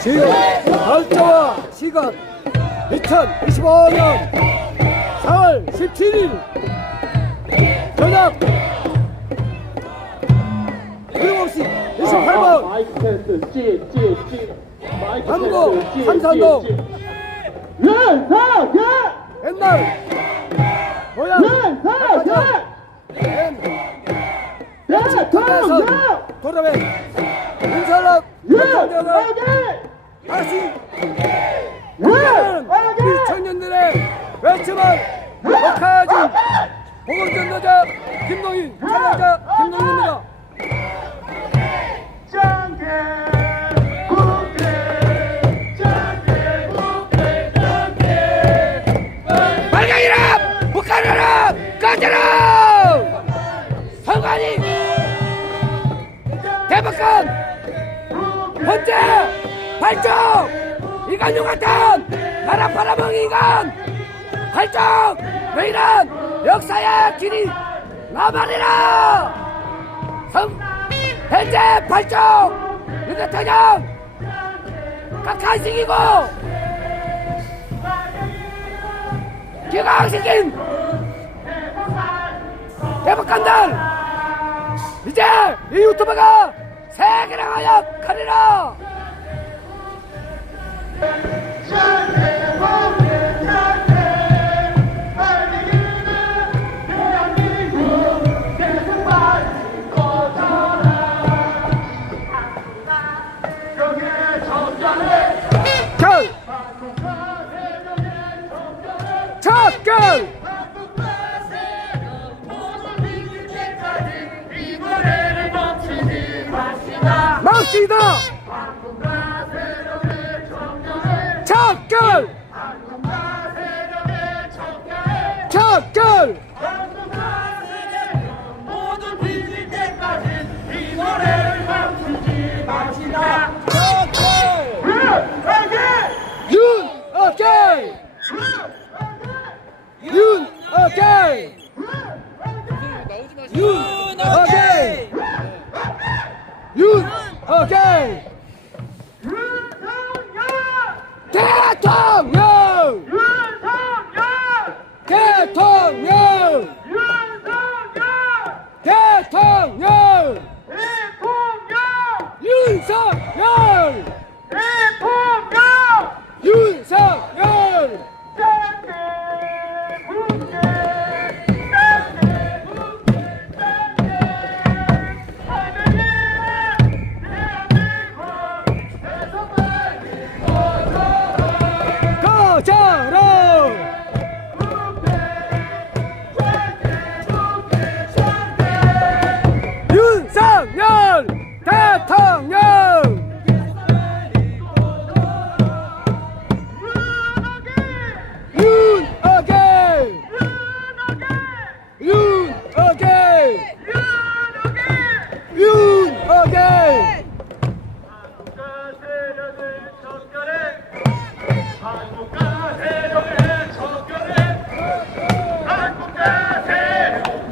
지금 발자와 시간 2025년 4월 17일 저녁 7시 28분 마이크 테스트 찌 마이크 남구 테스트 삼산동 윤석열 옛날 고향 윤석열 대통령 도로에 인사람 대통령을 다시 우리 청년들의 외침을 역하여준 보건전도자 김동인 차장자 김동인입니다. 빨강이라 북한이라 꺼져라! 성관이 대북한 헌재 발정 이간용 같은 나라 팔아먹은 인간 발정 너희는 역사의 길이 나발이라 현재 발정 윤 대통령 각하식이고 기강시킨 대북한들 이제 이 유튜브가 세계를 하여 가리라. 첫결 맙시다. 첫결 첫결 모두 뒤질 때까지 이 노래를 멈추지 맙시다. 윤 오케이 윤 오케이 윤 오케이 윤 오케이 대통령 대통령 대통령 윤석열 윤석열 꺼져라 윤석열 대통령 윤 오케이 윤 오케이 윤 오케이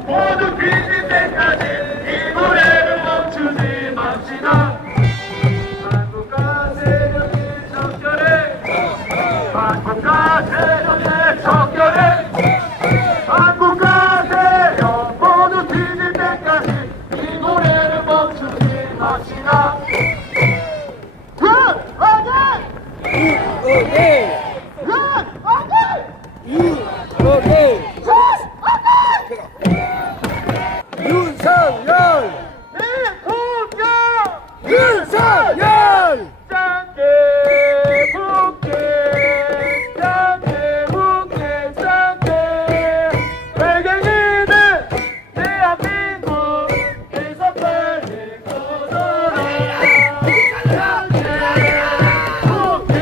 모두 뒤질 때까지 이 노래를 멈추지 맙시다. 한국가 세력의 적결에 한국가 세력의 적결에 한국가 세력 모두 뒤질 때까지 이 노래를 멈추지 맙시다. 오케이 오케이 윤석열 윤석열 짱게 묻게 짱게 외계인은 대한민국에서 빨리 꺼져라. 묻게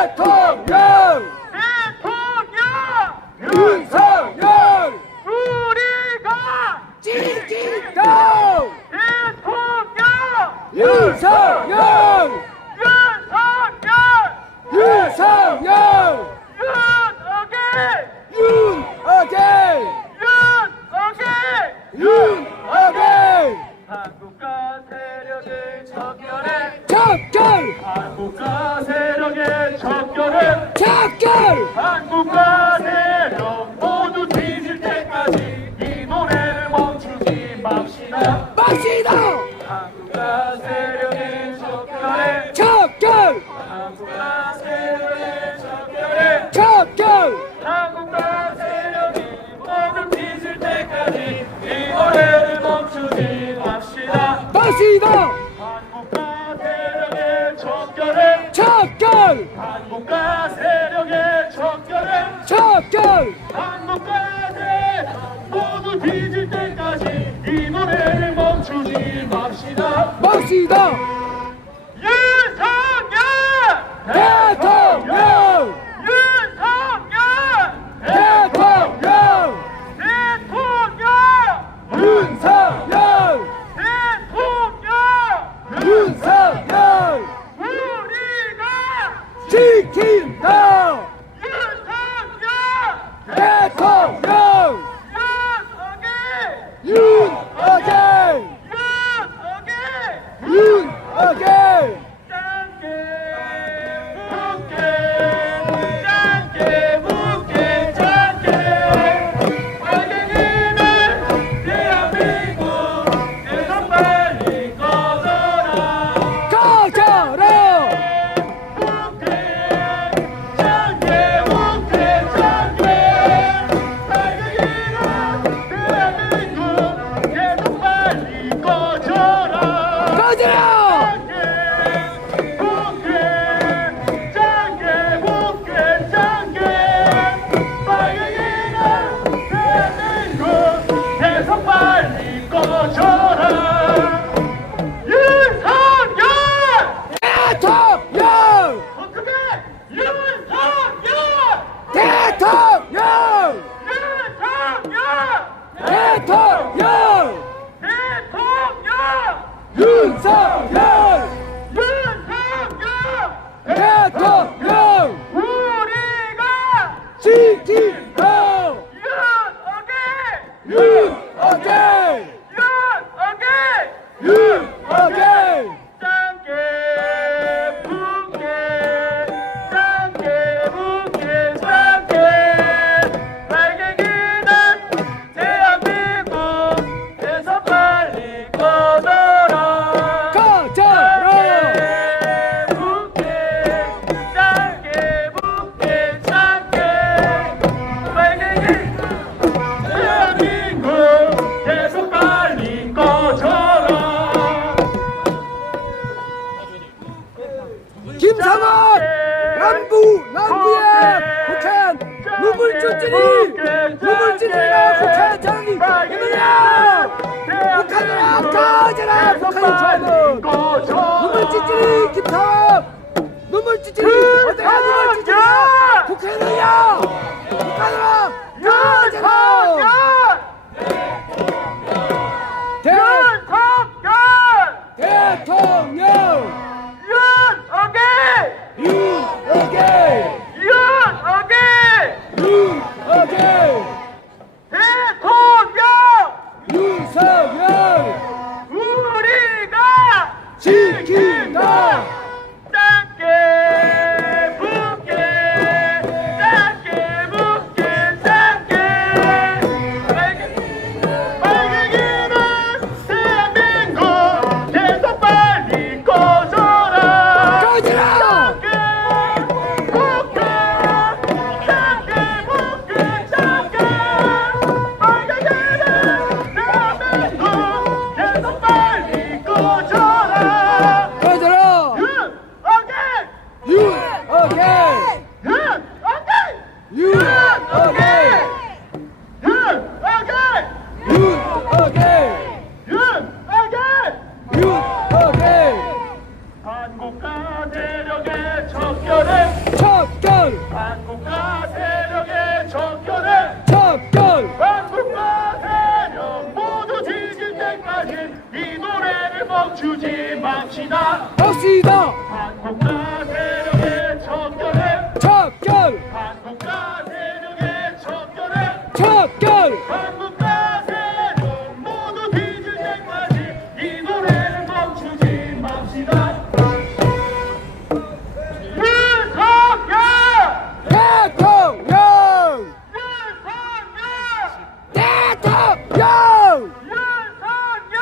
대통령 윤석열 우리가 지킨다 대통령 윤석열 윤석열 윤어게인 한국가 세력의 척결에 척결 한국가 세력의 척결에 척결 한국가 세력 모두 뒤질 때까지 이 노래를 멈추지 맙시다. 맙시다 한국가 세력의 척결에 척결 한국가 세력의 척결에 척결 한국가 세력이 모두 뒤질 때까지 이 노래를 멈추지 맙시다. 맙시다 한국가 세력의 척결에 척결 한국가 세력의 척결에 척결 한국가 세력 모두 뒤질 때까지 이 노래를 멈추지 맙시다. 맙시다 윤석열 대통령 윤석열 대통령 대통령 윤석열 대통령 윤석열 우리가 지킨다 윤석열 대통령 윤어게인 윤어게인 짧게 묻게 빨갱이는 대한민국에서 빨리 꺼져라. 꺼져라 짧게 묻게 빨갱이는 대한민국에서 빨리 꺼져라. 꺼져라 대통령 대통령 윤석열 대통령 우리가 지킨다 윤어게인 윤어게인 짧게 묻게 빨갱이는 대한민국에서 빨리 꺼져라. 꺼져라 짧게 묻게 빨갱이 대한민국에서 빨리 꺼져라. 김상원 남부의 북한 눈물진이가 북한장이 이느냐 북한이라 꺼져라 북한이 좋아하는 눈물진이 김상원 눈물진이 어디가 눈물진이야 북한이야 북한이라 꺼져라 대통령 윤어게인 윤어게인 윤석열 우리가 지킨다 짧게 묻게 빨갱이는 대한민국에서 빨리 꺼져라. 꺼져라 꺼져라 윤어게인 윤어게인 윤어게인 한국과 대력의 척결에 척결 한국가 세력의 척결에 척결 한국가 세력의 척결에 척결 한국가 세력 모두 뒤질 때까지 이 노래를 멈추지 맙시다. 윤석열! 대통령 윤석열! 대통령 윤석열!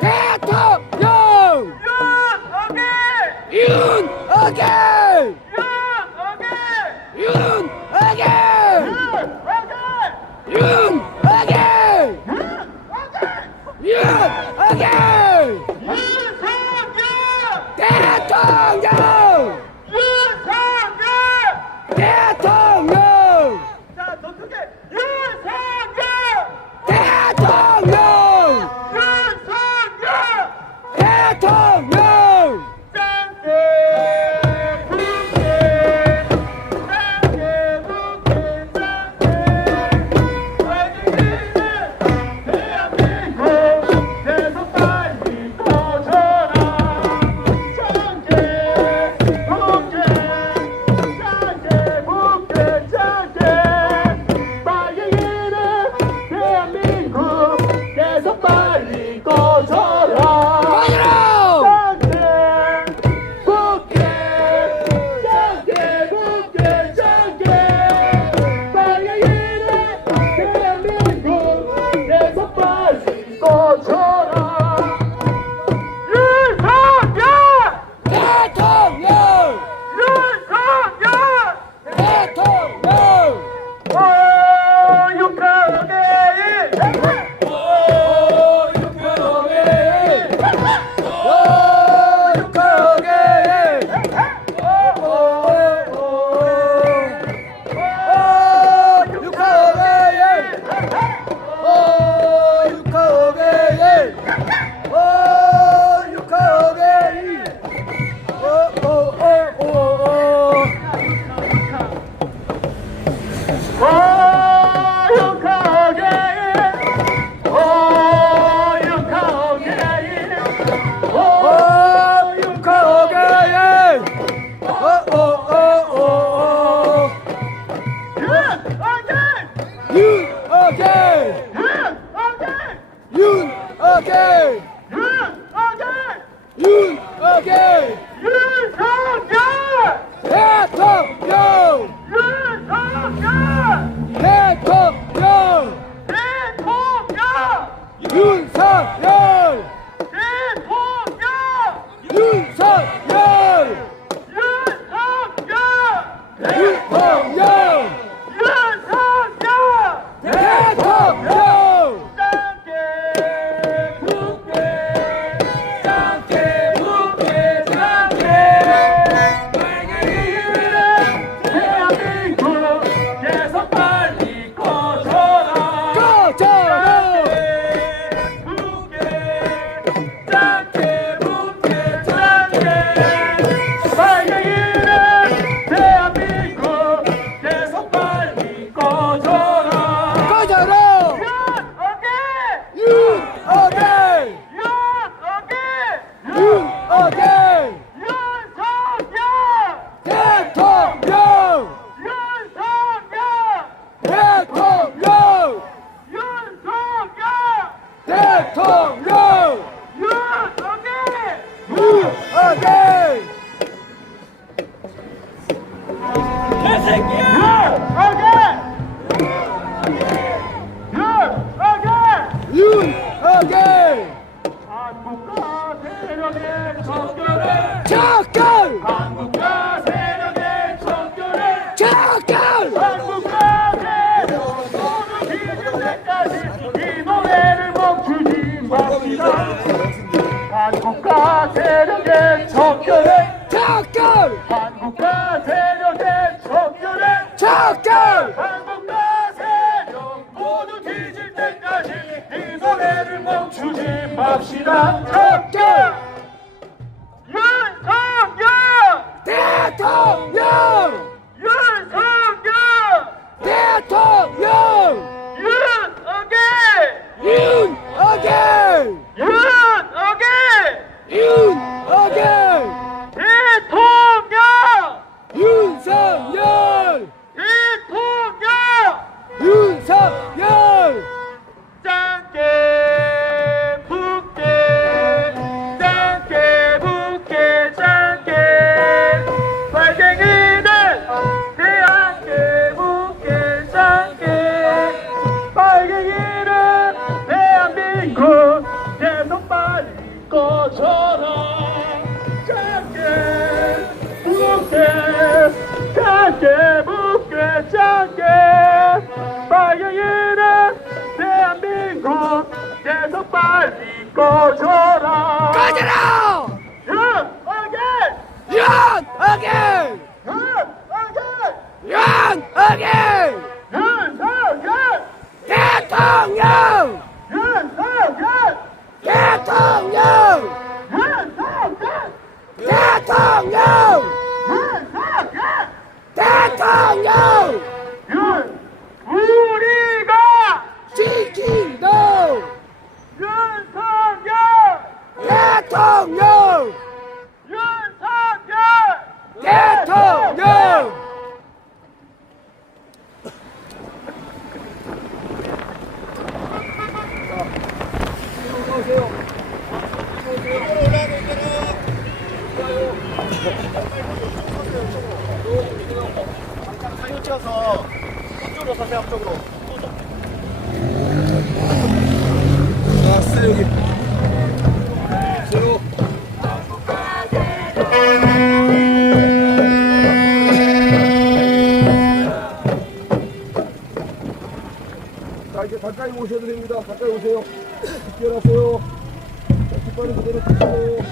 대통령 윤석열! 윤어게 윤석열! 윤어게 윤석열! 윤어게 윤어게 윤석열! 대통령 윤석열! 대통령 자, 더 크게! 윤석열! 대통령 윤석열! 대통령 짱게 붙게 짱게 붙게 짱게 빨갱이는 대한민국 계속 빨리 꺼져라. 짱게 붙게 짱게 붙게 짱게 빨갱이는 대한민국 계속 빨리 꺼져라. 꺼져라 짱게 붙게 짱게 붙게 짱게 빨갱이는 대한민국 계속 빨리 꺼져라. 윤석열! 대통령 윤석열! 대통령 육하게 한국과 세력의 척결에 척결! 한국과 세력의 척결에 척결! 한국과 세력 모두 뒤질 때까지 이 노래를 멈추지 맙시다. 척결! 윤석열! 대통령! 윤석열! 대통령! 윤석열! 윤어게! 윤석열! 윤어게! 대통령! 빨리 꺼져라. 꺼져라! 윤 어게인. 윤 어게인! 윤석열. 대통령! 윤석열. 대통령! 윤석열. 대통령! 윤석열. 대통령! 우리가 지킨다! 윤석열. 대통령! 윤석열. 대통령! 사진 찍어서 앞쪽으로 서세요. 앞쪽으로. 자, 쓰세요 여기. 쓰세요. 자, 이제 가까이 오셔도 됩니다. 가까이 오세요. 집결하세요. 깃발은 그대로 드시고.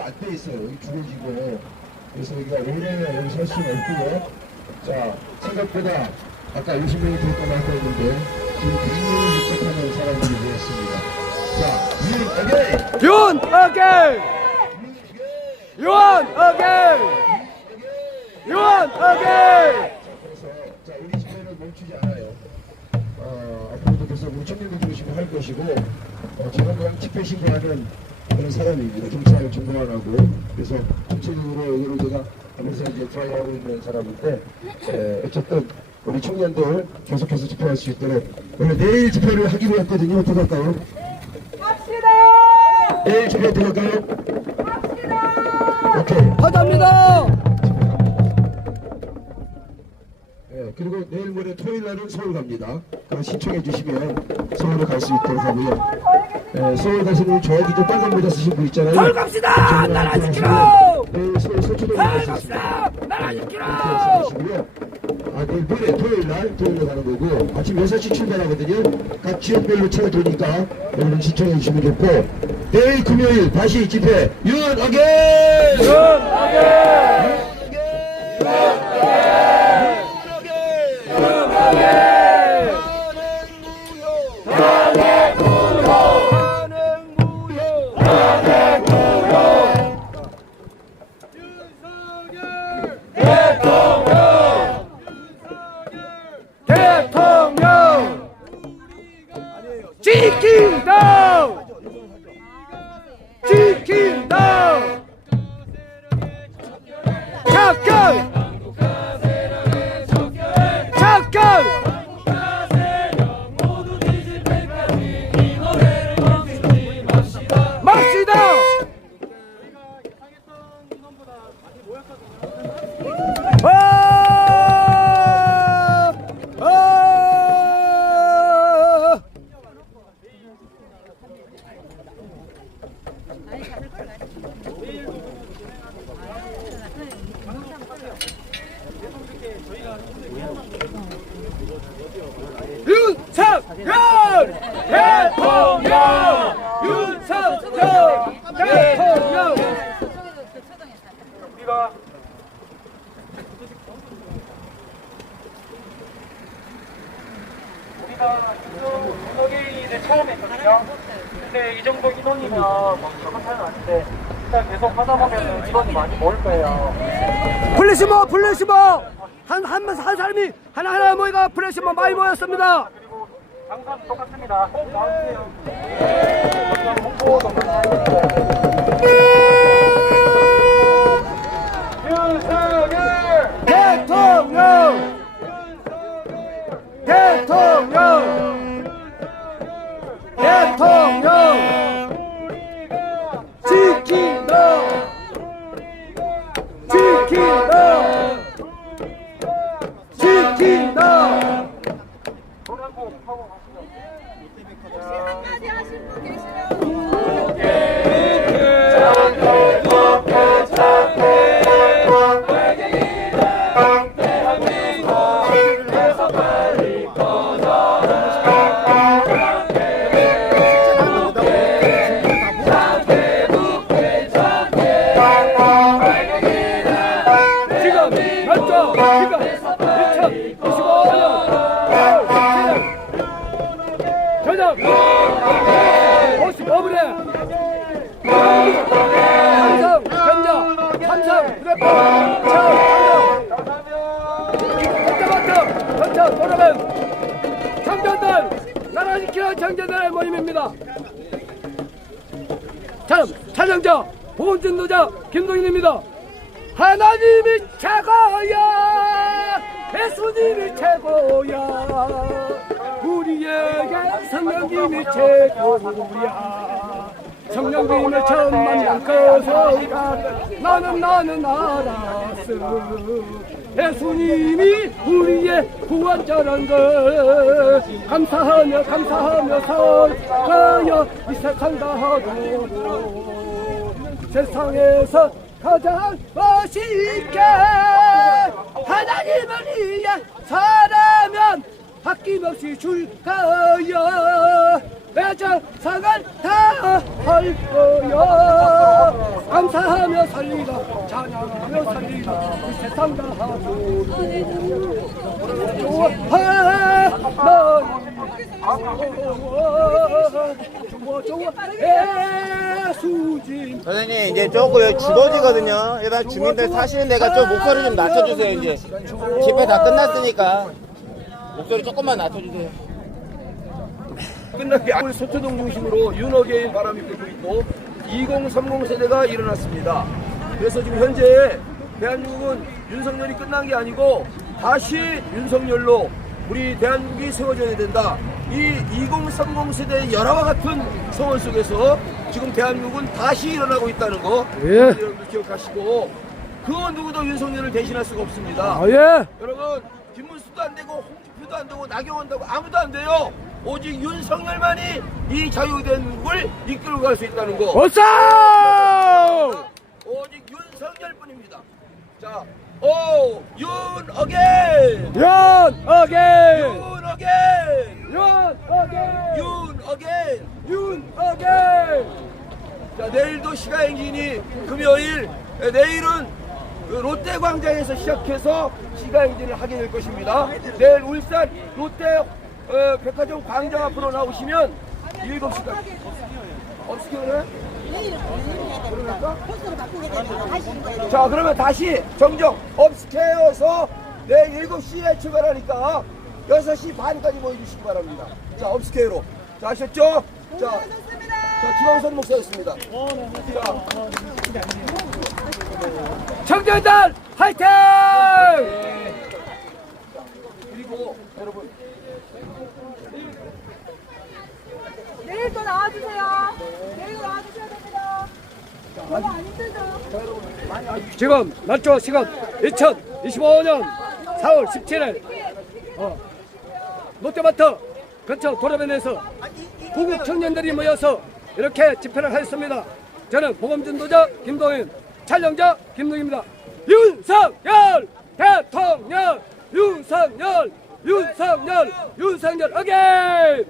앞에 있어요. 여기 줄어지고. 그래서 여기가 오래 여기 설 수는 없고요. 자, 생각보다 아까 50명이 될 거만 했는데 지금 100명을 부탁하는 사람들이 모였습니다. 자, 윤 어게인! 윤 어게인! 윤 어게인! 그래서 자, 우리 집회는 멈추지 않아요. 앞으로도 계속 우리 청년들 오시고 할 것이고 저는 그냥 집회 신고하는 그런 사람입니다. 경찰 중공안하고 그래서 전체적으로 여기를 제가 하면서 이제 트라이하고 있는 사람인데 어쨌든 우리 청년들 계속해서 집회할 수 있도록 원래 내일 집회를 하기로 했거든요. 어떻게 할까요? 합시다! 내일 집회 어떻게 할까요? 합시다! 오케이. 하답니다! 그리고 내일 모레 토요일 날은 서울 갑니다. 그럼 신청해 주시면 서울에 갈 수 있도록 하고요. 서울 가시는 저기 좀 빨간 모자 쓰신 분 있잖아요. 서울 갑시다! 나라 지키러! 내일 서울 서초동에 서울 갈수 갑시다! 있습니다. 나라 그렇게 지키러! 하시고요. 내일 모레 토요일 날 가는 거고 아침 6시 출발하거든요. 각 지역별로 차가 도니까 여러분 신청해 주시면 좋고 내일 금요일 다시 집회 윤 어게인! 윤 어게인! 대통령! 지킨다! 지킨다! 작전! 윤석열 대통령! 윤석열 대통령! 우리가 윤석열을 처음 했거든요. 근데 이 정도 인원이면 뭐 작은 차이는 아닌데 일단 계속 하다 보면 인원이 많이 모일 거예요. 플래시모 한 사람이 하나하나 모이가 플래시모 많이 모였습니다. 그리고 항상 똑같습니다. 꼭 나오세요. 홍보 너무 잘해주세요. 윤석열! 대통령! 대통령! 대통령! 지킨다! 지킨다! 지킨다! 노래곡 하고 가시죠. 한마디 하실 분 계시면 지금 몇 점? 지금 2025년 저녁 55분에 삼성 전자 삼성 휴대폰 전자 도로변 청년들 나라 지키는 청년들의 모임입니다. 촬영자 보훈진도자 김동인입니다. 하나님이 최고야, 예수님이 최고야, 우리에게 성령님이 최고야. 성령님을 처음 만난 그소가 나는 알았어. 예수님이 우리의 구원자란 걸 감사하며 살아요. 이 세상 다하고 세상에서 가장 멋있게 하나님을 위해 살아면 아낌없이 줄 거야. 내 자상을 다 할 거야. 감사하며 살리라, 찬양하며 살리라, 이 세상 다 하고 예수님. 선생님 이제 조금 주거지거든요. 일반 주민들 사시는 데가 좀 목소리 좀 낮춰주세요. 이제 집회 다 끝났으니까 목소리 조금만 낮춰주세요. 끝나게 우리 소초동 중심으로 윤어게인 바람이 불고 있고 2030 세대가 일어났습니다. 그래서 지금 현재 대한민국은 윤석열이 끝난 게 아니고 다시 윤석열로 우리 대한민국이 세워져야 된다. 이 2030 세대의 열화와 같은 성원 속에서 지금 대한민국은 다시 일어나고 있다는 거 여러분들 기억하시고 그 누구도 윤석열을 대신할 수가 없습니다. 여러분 김문수도 안 되고 홍준표도 안 되고 나경원도 하고 아무도 안 돼요. 오직 윤석열만이 이 자유대한민국을 이끌고 갈 수 있다는 거. 어서! 오직 윤석열뿐입니다. 자, 윤어게인! 윤어게인! 윤어게인! 윤어게인! 자, 내일도 시가행진이 금요일, 내일은 그 롯데광장에서 시작해서 시가행진을 하게 될 것입니다. 내일 울산 롯데 백화점 광장 앞으로 나오시면 7시까지. 업스케어는? 자, 그러면 다시 정정 업스케어에서 내일 7시에 출발하니까 6시 반까지 모여주시기 바랍니다. 자, 업스케어로. 자, 아셨죠? 자, 지광선 목사였습니다. 자, 청년들 화이팅! 그리고 여러분 내일 또 나와주세요. 내일 나와주셔야 됩니다. 너무 안 힘들죠? 지금 날짜 시간 2025년 4월 17일 롯데마트 근처 도로변에서 구국 청년들이 모여서 이렇게 집회를 하였습니다. 저는 보험전도자 김동현, 촬영자 김동입니다. 윤석열 대통령, 윤석열, 윤석열, 윤석열 어게인!